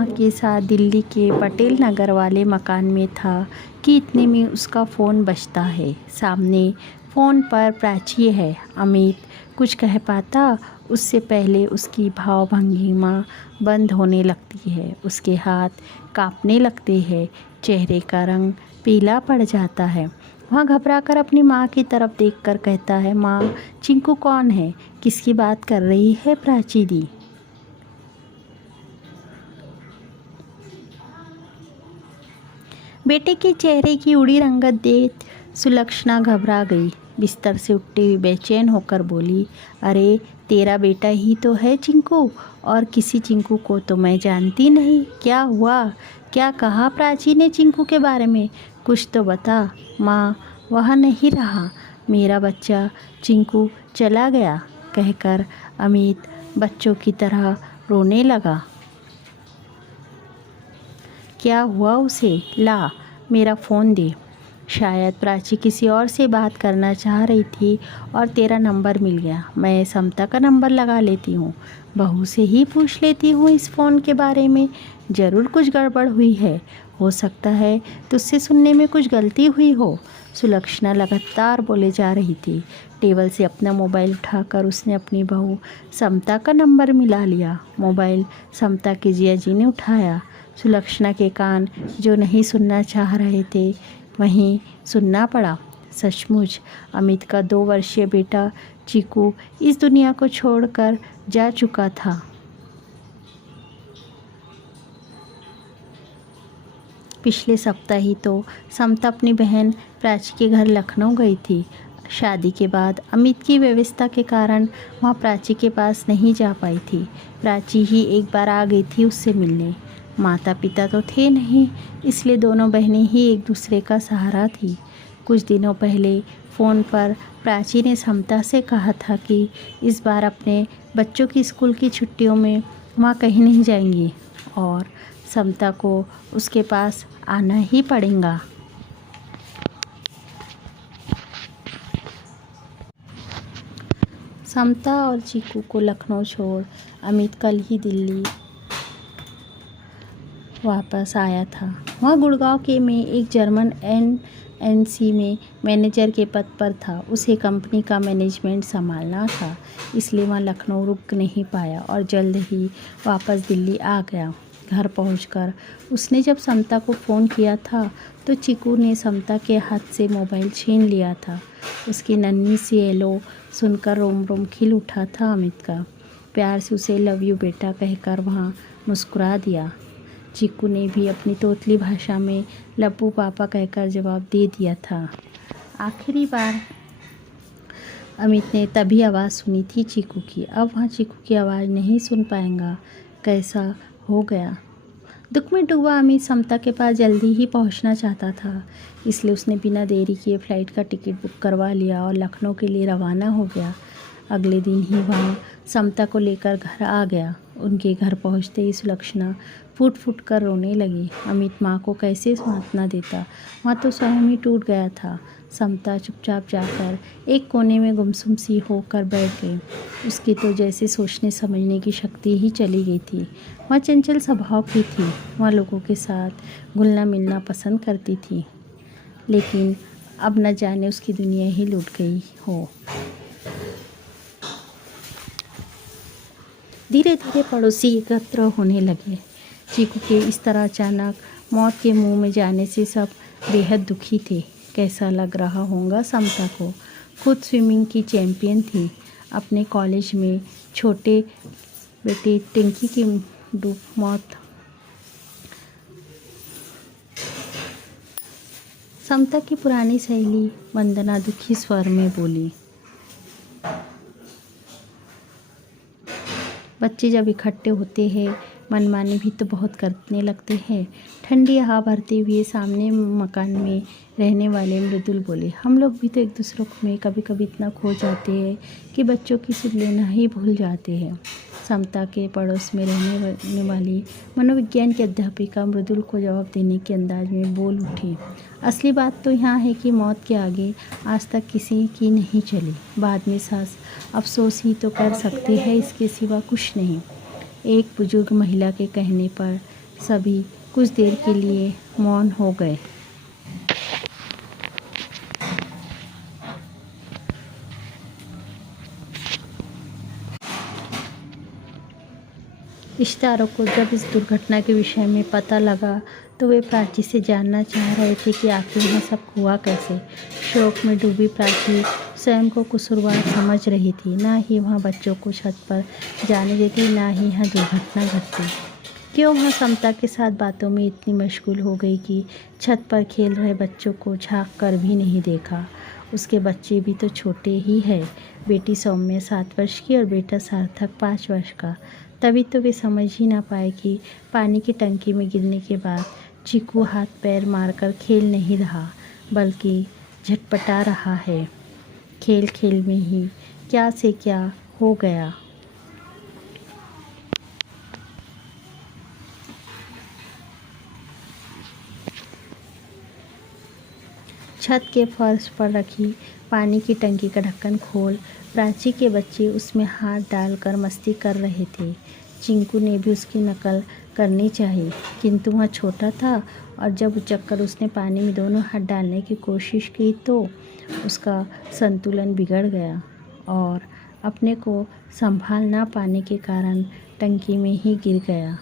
माँ के साथ दिल्ली के पटेल नगर वाले मकान में था कि इतने में उसका फ़ोन बजता है। सामने फ़ोन पर प्राची है। अमित कुछ कह पाता उससे पहले उसकी भावभंगिमा बंद होने लगती है। उसके हाथ कांपने लगते हैं, चेहरे का रंग पीला पड़ जाता है। वह घबराकर अपनी माँ की तरफ देखकर कहता है, माँ, चिंकू कौन है? किसकी बात कर रही है प्राची दी? बेटे के चेहरे की उड़ी रंगत देख सुलक्षणा घबरा गई। बिस्तर से उठते हुए बेचैन होकर बोली, अरे तेरा बेटा ही तो है चिंकू, और किसी चिंकू को तो मैं जानती नहीं। क्या हुआ? क्या कहा प्राची ने चिंकू के बारे में? कुछ तो बता। माँ, वह नहीं रहा मेरा बच्चा, चिंकू चला गया, कहकर अमित बच्चों की तरह रोने लगा। क्या हुआ उसे? ला मेरा फ़ोन दे। शायद प्राची किसी और से बात करना चाह रही थी और तेरा नंबर मिल गया। मैं समता का नंबर लगा लेती हूँ, बहू से ही पूछ लेती हूँ इस फ़ोन के बारे में। ज़रूर कुछ गड़बड़ हुई है, हो सकता है तुझसे सुनने में कुछ गलती हुई हो। सुलक्षणा लगातार बोले जा रही थी। टेबल से अपना मोबाइल उठाकर उसने अपनी बहू समता का नंबर मिला लिया। मोबाइल समता के जिया जी ने उठाया। सुलक्षणा के कान जो नहीं सुनना चाह रहे थे वहीं सुनना पड़ा। सचमुच अमित का 2 वर्षीय बेटा चीकू इस दुनिया को छोड़कर जा चुका था। पिछले सप्ताह ही तो समता अपनी बहन प्राची के घर लखनऊ गई थी। शादी के बाद अमित की व्यवस्था के कारण वहाँ प्राची के पास नहीं जा पाई थी। प्राची ही एक बार आ गई थी उससे मिलने। माता पिता तो थे नहीं, इसलिए दोनों बहनें ही एक दूसरे का सहारा थी। कुछ दिनों पहले फ़ोन पर प्राची ने समता से कहा था कि इस बार अपने बच्चों की स्कूल की छुट्टियों में वहाँ कहीं नहीं जाएंगी और समता को उसके पास आना ही पड़ेगा। समता और चीकू को लखनऊ छोड़ अमित कल ही दिल्ली वापस आया था। वह गुड़गांव के में एक जर्मन एनएनसी में मैनेजर के पद पर था। उसे कंपनी का मैनेजमेंट संभालना था, इसलिए वह लखनऊ रुक नहीं पाया और जल्द ही वापस दिल्ली आ गया। घर पहुंचकर उसने जब समता को फ़ोन किया था तो चीकू ने समता के हाथ से मोबाइल छीन लिया था। उसकी नन्ही सी हेलो सुनकर रोम रोम खिल उठा था अमित का। प्यार से उसे लव यू बेटा कहकर वहाँ मुस्कुरा दिया। चीकू ने भी अपनी तोतली भाषा में लप्पू पापा कहकर जवाब दे दिया था। आखिरी बार अमित ने तभी आवाज़ सुनी थी चीकू की। अब वहाँ चीकू की आवाज़ नहीं सुन पाएगा। कैसा हो गया? दुख में डूबा अमित समता के पास जल्दी ही पहुँचना चाहता था, इसलिए उसने बिना देरी किए फ़्लाइट का टिकट बुक करवा लिया और लखनऊ के लिए रवाना हो गया। अगले दिन ही वहाँ समता को लेकर घर आ गया। उनके घर पहुँचते ही सुलक्षणा फूट फूट कर रोने लगी। अमित माँ को कैसे सांत्वना देता, वहाँ तो स्वयं ही टूट गया था। समता चुपचाप जाकर एक कोने में गुमसुम सी होकर बैठ गई। उसकी तो जैसे सोचने समझने की शक्ति ही चली गई थी। वह चंचल स्वभाव की थी। वह लोगों के साथ घुलना मिलना पसंद करती थी, लेकिन अब न जाने उसकी दुनिया ही लूट गई हो। धीरे धीरे पड़ोसी एकत्र होने लगे। चीकू के इस तरह अचानक मौत के मुंह में जाने से सब बेहद दुखी थे। कैसा लग रहा होगा समता को? खुद स्विमिंग की चैंपियन थी। अपने कॉलेज में छोटे बेटे टिंकी की मौत। समता की पुरानी सहेली वंदना दुखी स्वर में बोली, बच्चे जब इकट्ठे होते हैं मनमानी भी तो बहुत करने लगते हैं। ठंडी हवा भरते हुए सामने मकान में रहने वाले मृदुल बोले, हम लोग भी तो एक दूसरे में कभी कभी इतना खो जाते हैं कि बच्चों की सुध लेना ही भूल जाते हैं। समता के पड़ोस में रहने वाली मनोविज्ञान की अध्यापिका मृदुल को जवाब देने के अंदाज में बोल उठी, असली बात तो यहाँ है कि मौत के आगे आज तक किसी की नहीं चली। बाद में सास अफसोस ही तो कर सकते हैं, इसके सिवा कुछ नहीं। एक बुजुर्ग महिला के कहने पर सभी कुछ देर के लिए मौन हो गए। रिश्तेदारों को जब इस दुर्घटना के विषय में पता लगा तो वे प्राची से जानना चाह रहे थे कि आखिर यह सब हुआ कैसे। शोक में डूबी प्राची स्वयं को कसूरवार समझ रही थी। ना ही वहाँ बच्चों को छत पर जाने देती, ना ही यह दुर्घटना घटती। क्यों वह समता के साथ बातों में इतनी मशगूल हो गई कि छत पर खेल रहे बच्चों को झांक कर भी नहीं देखा। उसके बच्चे भी तो छोटे ही है। बेटी सौम्य 7 वर्ष की और बेटा सार्थक 5 वर्ष का। तभी तो वे समझ ही ना पाए कि पानी की टंकी में गिरने के बाद चीकू हाथ पैर मारकर खेल नहीं रहा, बल्कि झटपटा रहा है। खेल खेल में ही क्या से क्या हो गया। छत के फर्श पर रखी पानी की टंकी का ढक्कन खोल प्राची के बच्चे उसमें हाथ डालकर मस्ती कर रहे थे। चिंकू ने भी उसकी नकल करनी चाहिए, किंतु वह छोटा था और जब उचक्कर उसने पानी में दोनों हाथ डालने की कोशिश की तो उसका संतुलन बिगड़ गया और अपने को संभाल ना पाने के कारण टंकी में ही गिर गया।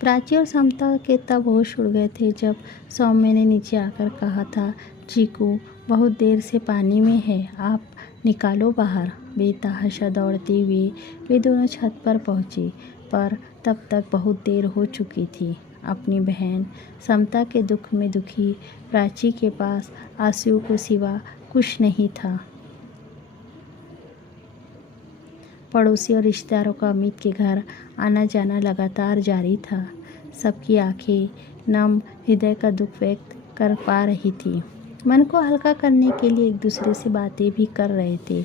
प्राची और समता के तब होश उड़ गए थे जब सौम्य ने नीचे आकर कहा था, चीकू बहुत देर से पानी में है, आप निकालो बाहर। बेतहाशा दौड़ते हुए वे दोनों छत पर पहुँचे, पर तब तक बहुत देर हो चुकी थी। अपनी बहन समता के दुख में दुखी प्राची के पास आंसू को सिवा कुछ नहीं था। पड़ोसी और रिश्तेदारों का अमित के घर आना जाना लगातार जारी था। सबकी आंखें नम हृदय का दुख व्यक्त कर पा रही थी। मन को हल्का करने के लिए एक दूसरे से बातें भी कर रहे थे,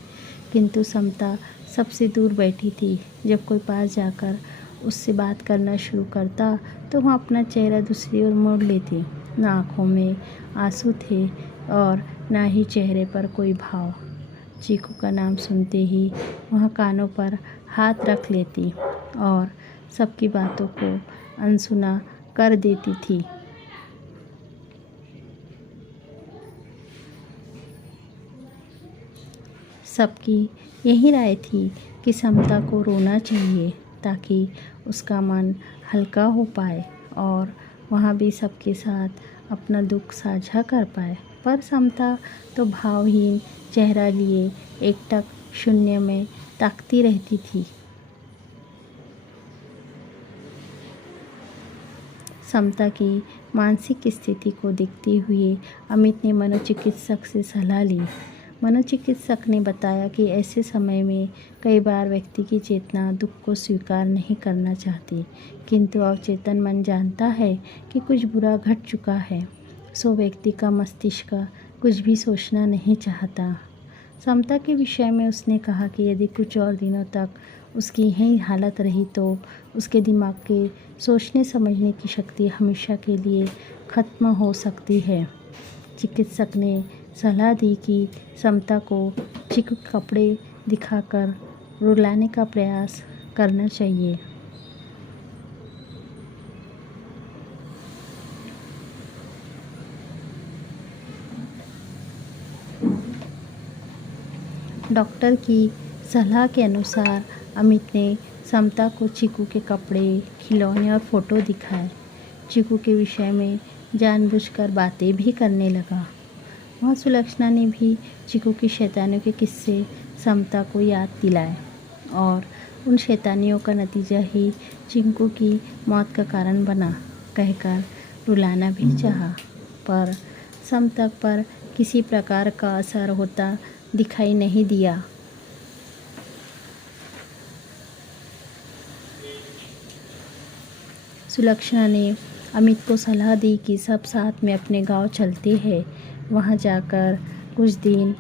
किंतु समता सबसे दूर बैठी थी। जब कोई पास जाकर उससे बात करना शुरू करता तो वह अपना चेहरा दूसरी ओर मोड़ लेती। न आँखों में आंसू थे और न ही चेहरे पर कोई भाव। चीकू का नाम सुनते ही वह कानों पर हाथ रख लेती और सबकी बातों को अनसुना कर देती थी। सबकी यही राय थी कि समता को रोना चाहिए ताकि उसका मन हल्का हो पाए और वह भी सबके साथ अपना दुख साझा कर पाए। पर समता तो भावहीन चेहरा लिए एकटक शून्य में ताकती रहती थी। समता की मानसिक स्थिति को देखते हुए अमित ने मनोचिकित्सक से सलाह ली। मनोचिकित्सक ने बताया कि ऐसे समय में कई बार व्यक्ति की चेतना दुख को स्वीकार नहीं करना चाहती, किंतु अवचेतन मन जानता है कि कुछ बुरा घट चुका है, सो व्यक्ति का मस्तिष्क कुछ भी सोचना नहीं चाहता। समता के विषय में उसने कहा कि यदि कुछ और दिनों तक उसकी यही हालत रही तो उसके दिमाग के सोचने समझने की शक्ति हमेशा के लिए खत्म हो सकती है। चिकित्सक ने सलाह दी कि समता को चीकू कपड़े दिखाकर रुलाने का प्रयास करना चाहिए। डॉक्टर की सलाह के अनुसार अमित ने समता को चीकू के कपड़े, खिलौने और फोटो दिखाए। चीकू के विषय में जानबूझकर बातें भी करने लगा। वहाँ सुलक्षणा ने भी चीकू की शैतानियों के किस्से समता को याद दिलाए और उन शैतानियों का नतीजा ही चिंकू की मौत का कारण बना कहकर रुलाना भी चाहा, पर समता पर किसी प्रकार का असर होता दिखाई नहीं दिया। सुलक्षणा ने अमित को सलाह दी कि सब साथ में अपने गांव चलते हैं। वहां जाकर कुछ दिन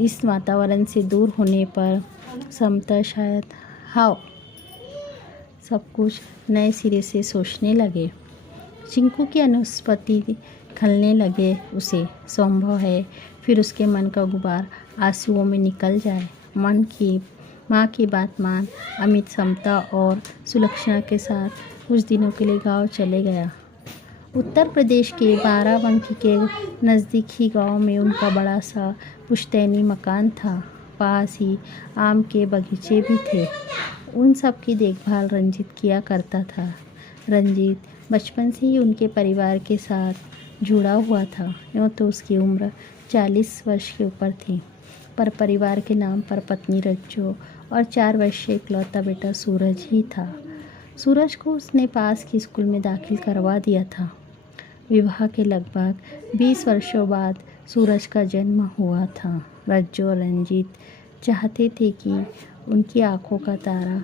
इस वातावरण से दूर होने पर समता शायद सब कुछ नए सिरे से सोचने लगे। चिंकू की अनुपस्थिति खलने लगे उसे संभव है फिर उसके मन का गुबार आंसुओं में निकल जाए। माँ की बात मान अमित समता और सुलक्षणा के साथ कुछ दिनों के लिए गांव चले गया। उत्तर प्रदेश के बाराबंकी के नज़दीकी गांव में उनका बड़ा सा पुश्तैनी मकान था। पास ही आम के बगीचे भी थे। उन सब की देखभाल रंजीत किया करता था। रंजीत बचपन से ही उनके परिवार के साथ जुड़ा हुआ था। यूँ तो उसकी उम्र 40 वर्ष के ऊपर थी, पर परिवार के नाम पर पत्नी रज्जो और 4 वर्षीय इकलौता बेटा सूरज ही था। सूरज को उसने पास की स्कूल में दाखिल करवा दिया था। विवाह के लगभग 20 वर्षों बाद सूरज का जन्म हुआ था। रज्जो और रंजीत चाहते थे कि उनकी आंखों का तारा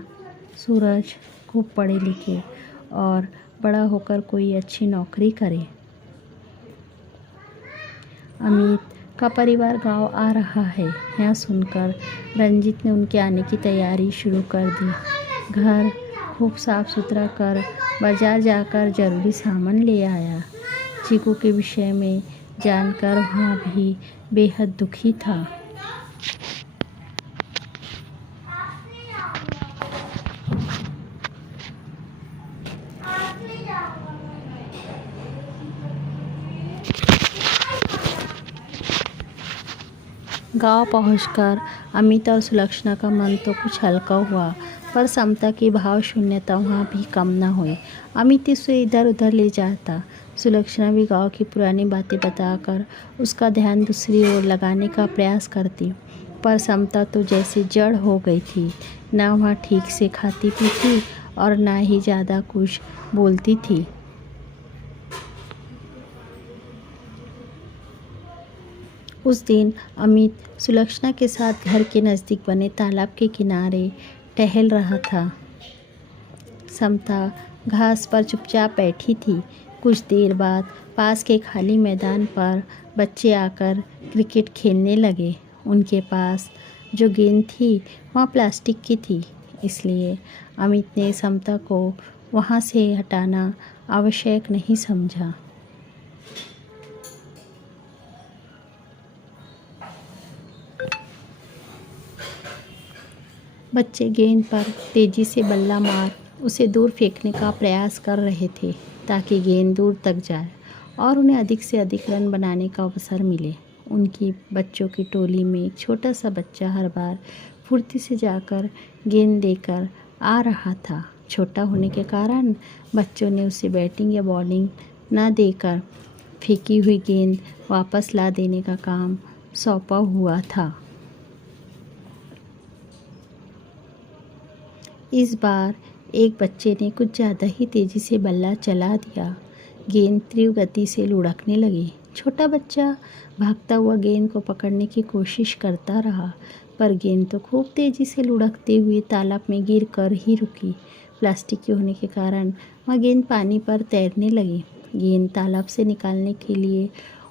सूरज खूब पढ़े लिखे और बड़ा होकर कोई अच्छी नौकरी करे। अमित का परिवार गांव आ रहा है, यह सुनकर रंजीत ने उनके आने की तैयारी शुरू कर दी। घर खूब साफ सुथरा कर बाजार जाकर ज़रूरी सामान ले आया। चीकू के विषय में जानकर वहाँ भी बेहद दुखी था। गांव पहुंचकर अमित और सुलक्षणा का मन तो कुछ हल्का हुआ, पर समता की भाव शून्यता वहाँ भी कम न हुई। अमित उसे इधर उधर ले जाता। सुलक्षणा भी गांव की पुरानी बातें बताकर उसका ध्यान दूसरी ओर लगाने का प्रयास करती, पर समता तो जैसे जड़ हो गई थी। ना वहाँ ठीक से खाती पीती और ना ही ज़्यादा कुछ बोलती थी। उस दिन अमित सुलक्षणा के साथ घर के नज़दीक बने तालाब के किनारे टहल रहा था। समता घास पर चुपचाप बैठी थी। कुछ देर बाद पास के खाली मैदान पर बच्चे आकर क्रिकेट खेलने लगे। उनके पास जो गेंद थी वह प्लास्टिक की थी, इसलिए अमित ने समता को वहाँ से हटाना आवश्यक नहीं समझा। बच्चे गेंद पर तेज़ी से बल्ला मार उसे दूर फेंकने का प्रयास कर रहे थे, ताकि गेंद दूर तक जाए और उन्हें अधिक से अधिक रन बनाने का अवसर मिले। उनकी बच्चों की टोली में एक छोटा सा बच्चा हर बार फुर्ती से जाकर गेंद देकर आ रहा था। छोटा होने के कारण बच्चों ने उसे बैटिंग या बॉलिंग न देकर फेंकी हुई गेंद वापस ला देने का काम सौंपा हुआ था। इस बार एक बच्चे ने कुछ ज़्यादा ही तेज़ी से बल्ला चला दिया। गेंद तीव्र गति से लुढ़कने लगी। छोटा बच्चा भागता हुआ गेंद को पकड़ने की कोशिश करता रहा, पर गेंद तो खूब तेज़ी से लुढ़कते हुए तालाब में गिर कर ही रुकी। प्लास्टिक के होने के कारण वह गेंद पानी पर तैरने लगी। गेंद तालाब से निकालने के लिए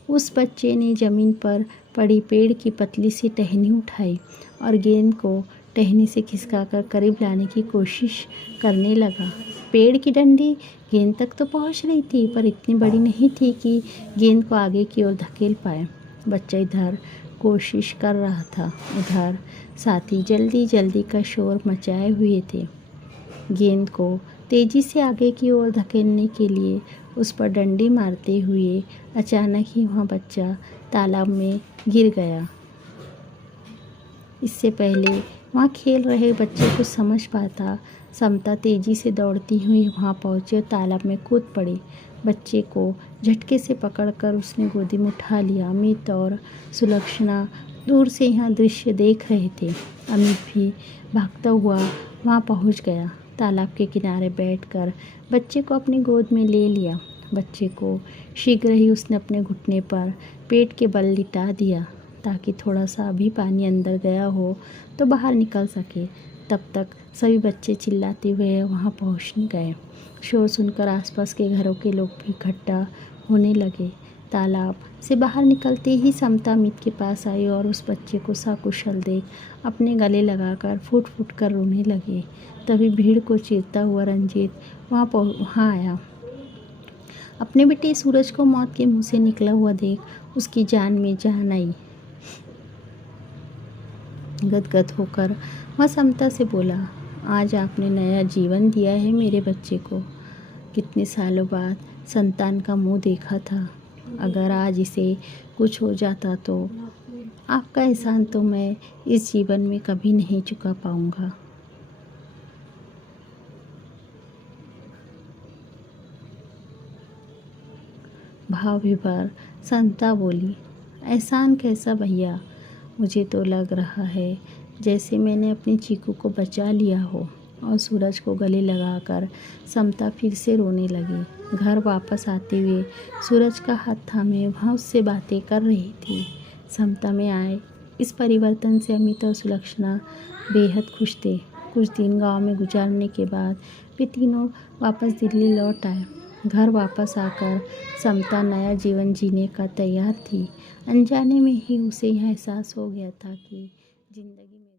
उस बच्चे ने ज़मीन पर पड़ी पेड़ की पतली सी टहनी उठाई और गेंद को टहनी से खिसकाकर करीब लाने की कोशिश करने लगा। पेड़ की डंडी गेंद तक तो पहुंच रही थी, पर इतनी बड़ी नहीं थी कि गेंद को आगे की ओर धकेल पाए। बच्चा इधर कोशिश कर रहा था, उधर साथी जल्दी जल्दी का शोर मचाए हुए थे। गेंद को तेज़ी से आगे की ओर धकेलने के लिए उस पर डंडी मारते हुए अचानक ही वह बच्चा तालाब में गिर गया। इससे पहले वहाँ खेल रहे बच्चे को समझ पाता, समता तेज़ी से दौड़ती हुई वहाँ पहुँची और तालाब में कूद पड़ी। बच्चे को झटके से पकड़कर उसने गोदी में उठा लिया। अमित और सुलक्षणा दूर से यह दृश्य देख रहे थे। अमित भी भागता हुआ वहाँ पहुँच गया। तालाब के किनारे बैठकर बच्चे को अपनी गोद में ले लिया। बच्चे को शीघ्र ही उसने अपने घुटने पर पेट के बल लिटा दिया, ताकि थोड़ा सा भी पानी अंदर गया हो तो बाहर निकल सके। तब तक सभी बच्चे चिल्लाते हुए वहाँ पहुँच गए। शोर सुनकर आसपास के घरों के लोग भी इकट्ठा होने लगे। तालाब से बाहर निकलते ही समता अमित के पास आई और उस बच्चे को सकुशल देख अपने गले लगाकर फूट फूट कर रोने लगे। तभी भीड़ को चीरता हुआ रंजीत वहाँ आया। अपने बेटे सूरज को मौत के मुंह से निकला हुआ देख उसकी जान में जान आई। गदगद होकर वह समता से बोला, आज आपने नया जीवन दिया है मेरे बच्चे को। कितने सालों बाद संतान का मुंह देखा था। अगर आज इसे कुछ हो जाता तो आपका एहसान तो मैं इस जीवन में कभी नहीं चुका पाऊंगा। भाव विभोर संता बोली, एहसान कैसा भैया? मुझे तो लग रहा है जैसे मैंने अपनी चीकू को बचा लिया हो। और सूरज को गले लगाकर समता फिर से रोने लगी। घर वापस आते हुए सूरज का हाथ थामे वह उससे बातें कर रही थी। समता में आए इस परिवर्तन से अमित और सुलक्षणा बेहद खुश थे। कुछ दिन गांव में गुजारने के बाद वे तीनों वापस दिल्ली लौट आए। घर वापस आकर समता नया जीवन जीने का तैयार थी। अनजाने में ही उसे यह एहसास हो गया था कि जिंदगी में